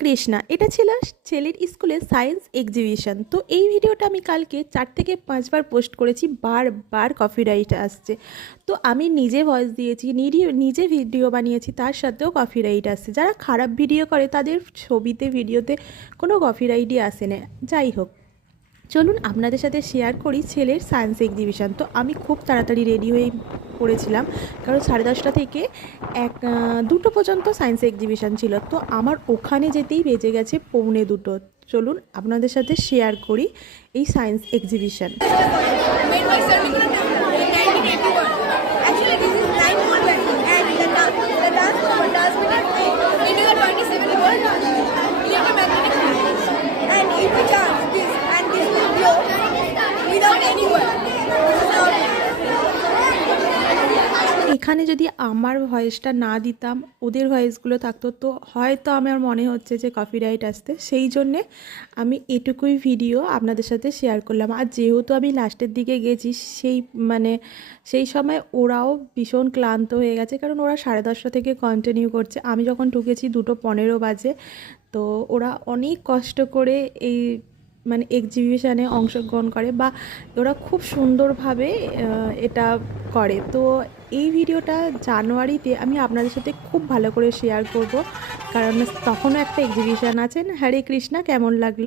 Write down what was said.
কৃষ্ণা, এটা ছিল ছেলের স্কুলের সায়েন্স এক্সিবিশন। তো এই ভিডিওটা আমি কালকে 4 থেকে 5 বার পোস্ট করেছি, বারবার কপিরাইট আসছে। তো আমি নিজে ভয়েস দিয়েছি, নিজে ভিডিও বানিয়েছি, তার সাথেও কপিরাইট আসছে। যারা খারাপ ভিডিও করে তাদের ছবিতে ভিডিওতে কোনো কপিরাইটই আসে না। যাই হোক, চলুন আপনাদের সাথে শেয়ার করি ছেলের সায়েন্স এক্সিবিশান। তো আমি খুব তাড়াতাড়ি রেডি হয়ে পড়েছিলাম, কারণ 10:30 থেকে 2টো পর্যন্ত সায়েন্স এক্সিবিশান ছিল। তো আমার ওখানে যেতেই বেজে গেছে 1:45। চলুন আপনাদের সাথে শেয়ার করি এই সায়েন্স এক্সিবিশান। এখানে যদি আমার ভয়েসটা না দিতাম, ওদের ভয়েসগুলো থাকতো, তো হয়তো আমার মনে হচ্ছে যে কপিরাইট আসতে, সেই জন্যে আমি এটুকুই ভিডিও আপনাদের সাথে শেয়ার করলাম। আর যেহেতু আমি লাস্টের দিকে গেছি, সেই সময় ওরাও ভীষণ ক্লান্ত হয়ে গেছে, কারণ ওরা 10:30 থেকে কন্টিনিউ করছে। আমি যখন ঢুকেছি 2:15 বাজে। তো ওরা অনেক কষ্ট করে এই এক্সিবিশানে অংশগ্রহণ করে, বা ওরা খুব সুন্দরভাবে এটা করে। তো এই ভিডিওটা জানুয়ারিতে আমি আপনাদের সাথে খুব ভালো করে শেয়ার করব, কারণ তখনও একটা এক্সিবিশান আছেন। হরে কৃষ্ণা, কেমন লাগলো?